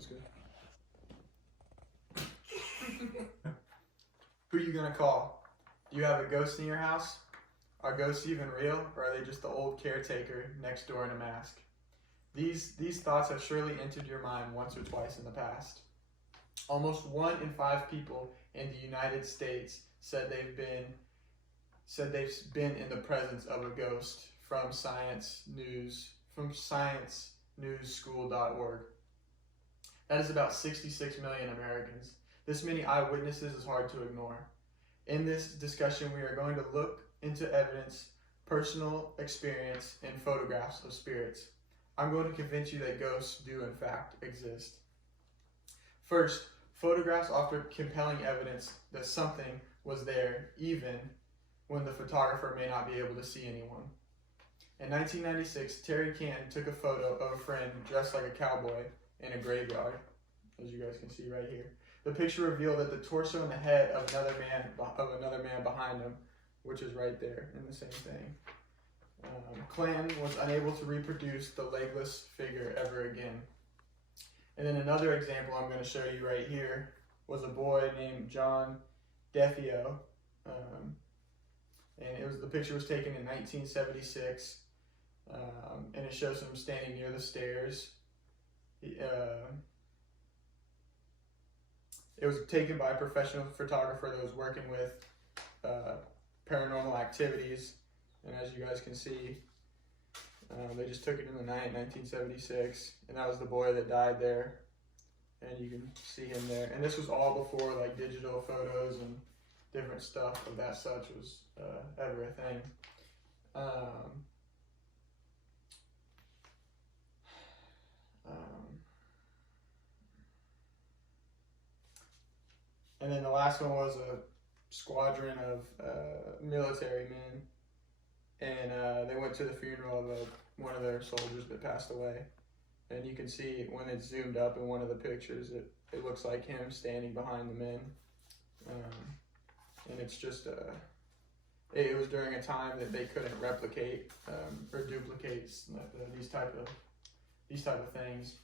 That's good. Who are you gonna call? Do you have a ghost in your house? Are ghosts even real, or are they just the old caretaker next door in a mask? These thoughts have surely entered your mind once or twice in the past. Almost 1 in 5 people in the United States said they've been in the presence of a ghost from sciencenewsschool.org. That is about 66 million Americans. This many eyewitnesses is hard to ignore. In this discussion, we are going to look into evidence, personal experience, and photographs of spirits. I'm going to convince you that ghosts do in fact exist. First, photographs offer compelling evidence that something was there even when the photographer may not be able to see anyone. In 1996, Terry Canton took a photo of a friend dressed like a cowboy in a graveyard, as you guys can see right here. The picture revealed that the torso and the head of another man behind him, which is right there in the same thing. Clanton was unable to reproduce the legless figure ever again. And then another example I'm going to show you right here was a boy named John Defeo, and the picture was taken in 1976, and it shows him standing near the stairs. It was taken by a professional photographer that was working with paranormal activities, and as you guys can see, they just took it in the night in 1976, and that was the boy that died there, and you can see him there. And this was all before like digital photos and different stuff of that such was ever a thing. And then the last one was a squadron of military men, and they went to the funeral of one of their soldiers that passed away. And you can see when it's zoomed up in one of the pictures, it looks like him standing behind the men. And it's just, it was during a time that they couldn't replicate or duplicate these type of things.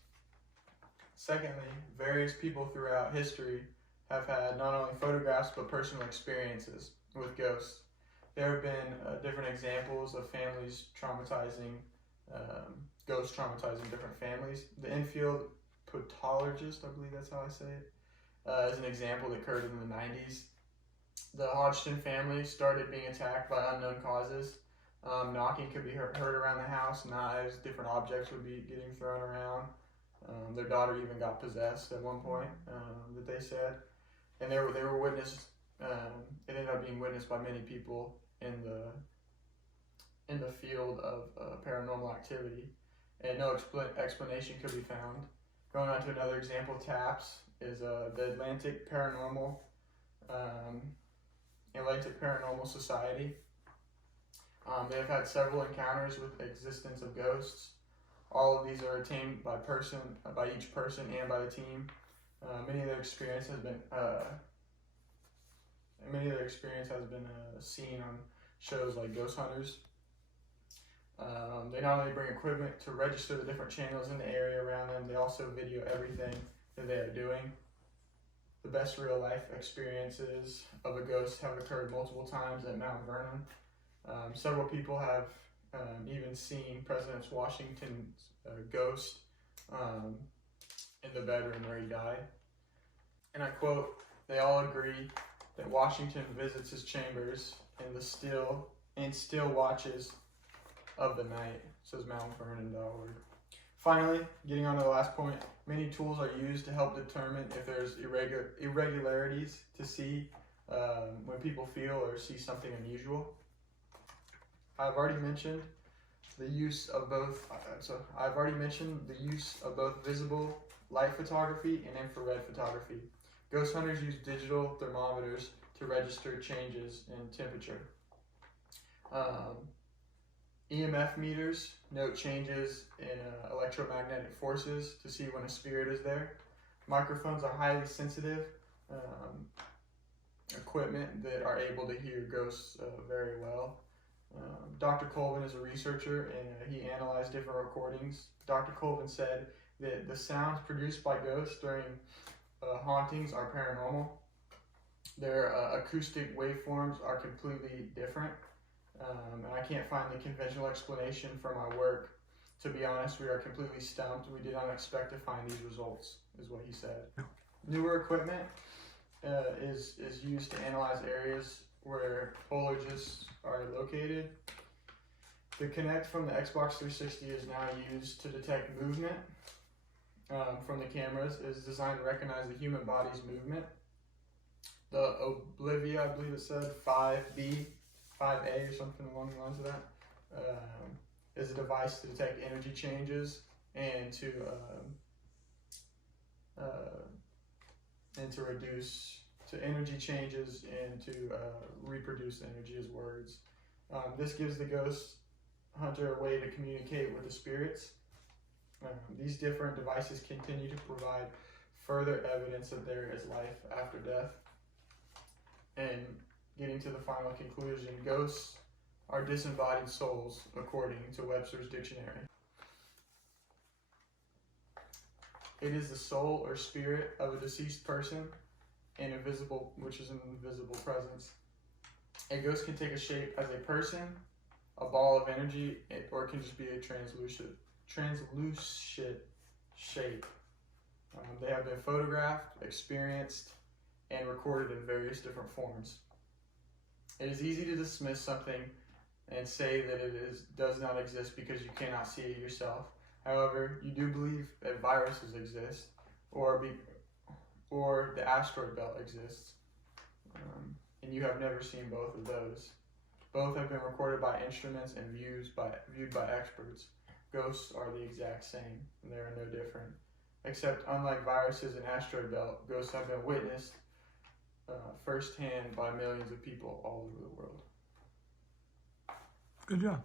Secondly, various people throughout history have had not only photographs but personal experiences with ghosts. There have been different examples of families ghosts traumatizing different families. The Enfield pathologist, I believe that's how I say it, is an example that occurred in the 90s. The Hodgson family started being attacked by unknown causes. Knocking could be heard around the house, knives, different objects would be getting thrown around. Their daughter even got possessed at one point, that they said. And they were witnessed, it ended up being witnessed by many people in the field of paranormal activity. And no explanation could be found. Going on to another example, TAPS is the Atlantic Paranormal Society. They have had several encounters with the existence of ghosts. All of these are attained by each person and by the team. Many of their experience has been seen on shows like Ghost Hunters. They not only bring equipment to register the different channels in the area around them, they also video everything that they are doing. The best real life experiences of a ghost have occurred multiple times at Mount Vernon. Several people have even seen President Washington's ghost in the bedroom where he died. And I quote, "They all agree that Washington visits his chambers in the still watches of the night," says mountvernon.org. Finally, getting on to the last point, many tools are used to help determine if there's irregularities to see when people feel or see something unusual. I've already mentioned the use of both visible light photography and infrared photography. Ghost hunters use digital thermometers to register changes in temperature. EMF meters note changes in electromagnetic forces to see when a spirit is there. Microphones are highly sensitive equipment that are able to hear ghosts very well. Dr. Colvin is a researcher, and he analyzed different recordings. Dr. Colvin said The sounds produced by ghosts during hauntings are paranormal. Their acoustic waveforms are completely different, and I can't find the conventional explanation for my work. To be honest, we are completely stumped. We did not expect to find these results, is what he said. Newer equipment is used to analyze areas where poltergeists are located. The Kinect from the Xbox 360 is now used to detect movement from the cameras. It is designed to recognize the human body's movement. The Oblivia, I believe it said 5B, 5A or something along the lines of that, is a device to detect energy changes and to reduce to energy changes and to reproduce energy as words. This gives the ghost hunter a way to communicate with the spirits. These different devices continue to provide further evidence that there is life after death. And getting to the final conclusion, ghosts are disembodied souls according to Webster's dictionary. It is the soul or spirit of a deceased person, which is an invisible presence. A ghost can take a shape as a person, a ball of energy, or it can just be a translucent shape. They have been photographed, experienced, and recorded in various different forms. It is easy to dismiss something and say that does not exist because you cannot see it yourself. However, you do believe that viruses exist, or the asteroid belt exists, and you have never seen both of those. Both have been recorded by instruments and viewed by experts. Ghosts are the exact same, and they are no different. Except, unlike viruses and asteroid belt, ghosts have been witnessed firsthand by millions of people all over the world. Good job.